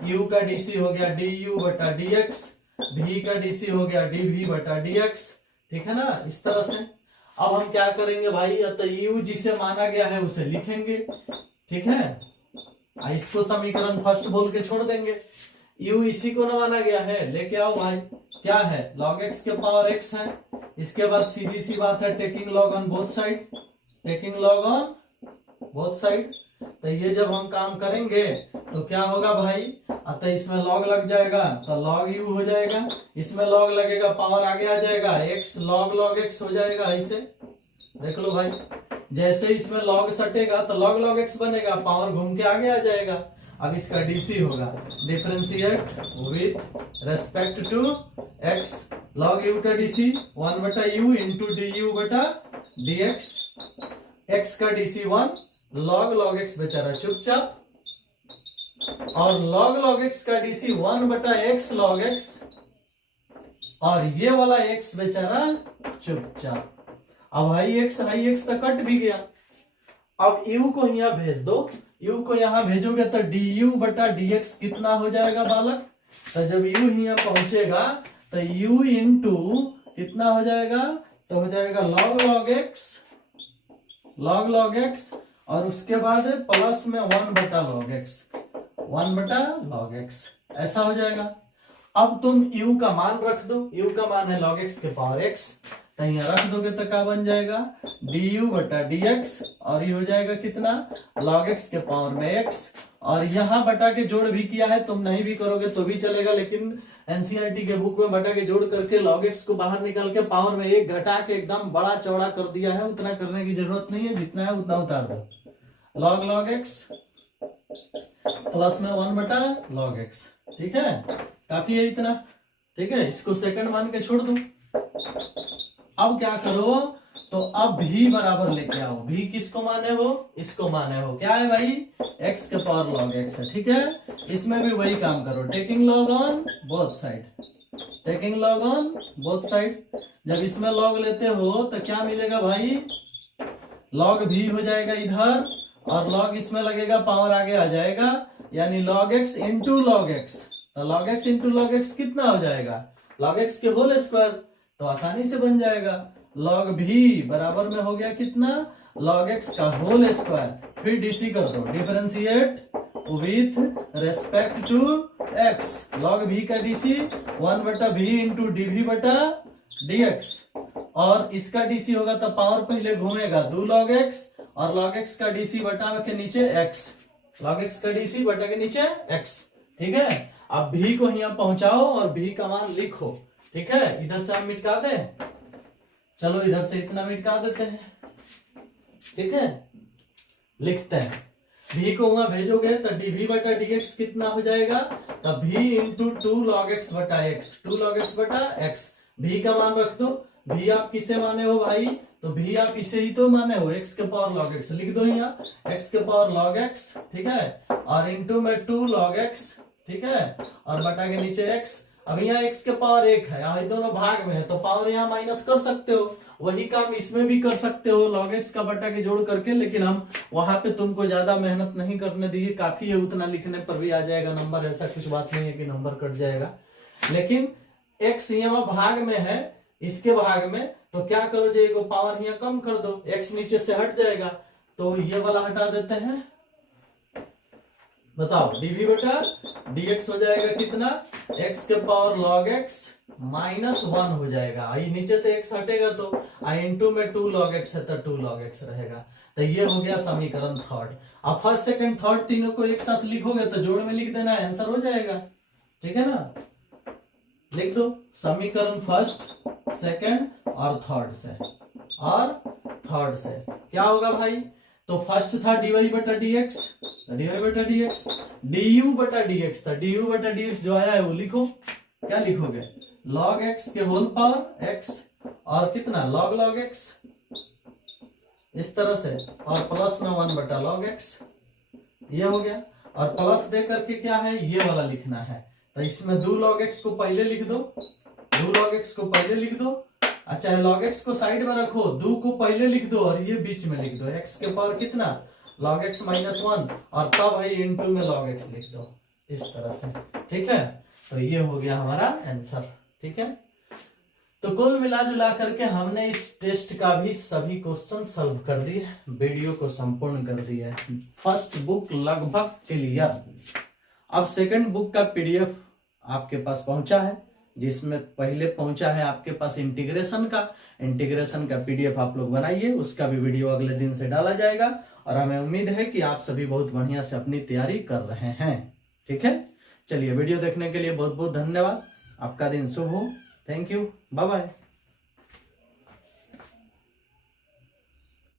u का dc हो गया du बटा dx, v का dc हो गया dv बटा dx। ठीक है ना, इस तरह से। अब हम क्या करेंगे भाई, तो u जिसे माना गया है उसे लिखेंगे। ठीक है, इसको समीकरण फर्स्ट बोल के छोड़ देंगे। u इसी को न माना गया है, लेके आओ भाई। क्या है, log x के पावर x है। इसके बाद सीधी सी बात है, taking log on both side, taking log on both side. तो ये जब हम काम करेंगे तो क्या होगा भाई, अतः इसमें log लग जाएगा तो log u हो जाएगा, इसमें log लगेगा पावर आगे आ जाएगा, x log x हो जाएगा। ऐसे देख लो भाई, जैसे इसमें log सटेगा तो log x बनेगा, पावर घूम के आगे आ जाएगा। अब इसका dc होगा, differentiate with respect to x, log u का dc 1 बटा u इंटू du बटा dx, x का dc 1, log x बेचारा चुपचाप, और log x का dc 1 बटा x log x, और ये वाला x बेचारा चुपचाप। अब हाई x तक कट भी गया। अब u को यहाँ भेज दो, u को यहाँ भेजोगे तो du बटा dx कितना हो जाएगा बालक, तो जब u यहाँ पहुंचेगा तो u इंटू कितना हो जाएगा, तो हो जाएगा log x, और उसके बाद प्लस में 1 बटा log x, ऐसा हो जाएगा। अब तुम u का मान रख दो, u का मान है log x के पावर x, तो यहाँ रख दोगे तो क्या बन जाएगा, du बटा dx, और ये हो जाएगा कितना, log x के पावर में x, और यहाँ बटा के जोड़ भी किया है, तुम नहीं भी करोगे तो भी चलेगा, लेकिन एनसीईआरटी के बुक में बटा के जोड़ करके log x को बाहर निकाल के पावर में 1 घटा के एकदम बड़ा चौड़ा कर दिया है। उतना करने की जरूरत नहीं है, जितना है उतना उतार दो, log x प्लस में 1 बटा log x। ठीक है, काफी है इतना। ठीक है, इसको सेकंड मान के छोड़ दो। अब क्या करो, तो अब v बराबर लेके आओ, v किसको माने हो, इसको माने हो, क्या है भाई, x के पावर log x है। ठीक है, इसमें भी वही काम करो, taking log on both side, taking log on both side. जब इसमें log लेते हो तो क्या मिलेगा भाई, log v हो जाएगा इधर, और log इसमें लगेगा, पावर आगे आ जाएगा, यानी log x into log x, तो log x into log x कितना हो जाएगा, log x के होल स्क्वायर, तो आसानी से बन जाएगा। log v बराबर में हो गया कितना, log x का होल स्क्वायर, फिर dc कर दो, differentiate with respect to x, log v का dc 1 बटा v इंटू dv बटा dx, और इसका dc होगा तो पावर पहले घूमेगा 2 log x, और log x का dc बटा के नीचे x, log x का dc बटा के नीचे x। ठीक है, अब v को यहाँ पहुंचाओ और v का मान लिखो। ठीक है, इधर से हम मिटका दें, चलो इधर से इतना मिटका देते हैं। ठीक है, लिखते हैं, v को वहां भेजोगे तो dv बटा dx कितना हो जाएगा, तो v इंटू 2 log x बटा x, 2 log x बटा x, v का मान रख दो। v आप किसे माने हो भाई, तो v आप इसे ही तो माने हो, x के पावर log x, लिख दो यहाँ x के पावर log x। ठीक है, और इंटू में 2 log x। ठीक है, और बटा के नीचे x। अब यहाँ x के पावर 1 है, यहाँ दोनों भाग में है, तो पावर यहाँ माइनस कर सकते हो, वही काम इसमें भी कर सकते हो, log x का बटा के जोड़ करके, लेकिन हम वहां पे तुमको ज्यादा मेहनत नहीं करने दी, काफी है, उतना लिखने पर भी आ जाएगा नंबर, ऐसा कुछ बात नहीं है कि नंबर कट जाएगा। लेकिन x यहाँ भाग में है, इसके भाग में, तो क्या करो, जो पावर यहाँ कम कर दो, x नीचे से हट जाएगा, तो ये वाला हटा देते हैं, बताओ dv बटा dx हो जाएगा कितना, x के पावर log x माइनस 1 हो जाएगा, आई नीचे से x हटेगा तो इंटू में 2 log x है तो 2 log x रहेगा। तो ये हो गया समीकरण थर्ड। अब फर्स्ट सेकंड थर्ड तीनों को एक साथ लिखोगे तो जोड़ में लिख देना, आंसर हो जाएगा। ठीक है ना, लिख दो समीकरण फर्स्ट, सेकंड और थर्ड से, और थर्ड से क्या होगा भाई, तो फर्स्ट था dy बटा dx, dy बटा dx, du बटा dx था, du बटा dx जो आया है वो लिखो, क्या लिखोगे, log x के होल पावर x, और कितना log x, इस तरह से, और प्लस में 1 बटा log x, ये हो गया। और प्लस दे करके क्या है ये वाला लिखना है। तो इसमें 2 log x को पहले लिख दो, 2 log x को पहले लिख दो, अच्छा log x को साइड में रखो, 2 को पहले लिख दो और ये बीच में लिख दो, x के पावर कितना log x माइनस 1 और तब है इनटू में log x लिख दो इस तरह से, ठीक है। तो ये हो गया हमारा आंसर, ठीक है। तो कुल मिला जुला करके हमने इस टेस्ट का भी सभी क्वेश्चन सॉल्व कर दिए, वीडियो को संपूर्ण कर दिया। फर्स्ट बुक लगभग क्लियर। अब सेकंड बुक का पीडीएफ आपके पास पहुंचा है, जिसमें पहले पहुंचा है आपके पास इंटीग्रेशन का पीडीएफ आप लोग बनाइए, उसका भी वीडियो अगले दिन से डाला जाएगा और हमें उम्मीद है कि आप सभी बहुत बढ़िया से अपनी तैयारी कर रहे हैं, ठीक है। चलिए वीडियो देखने के लिए बहुत बहुत धन्यवाद, आपका दिन शुभ हो, थैंक यू, बाय बाय।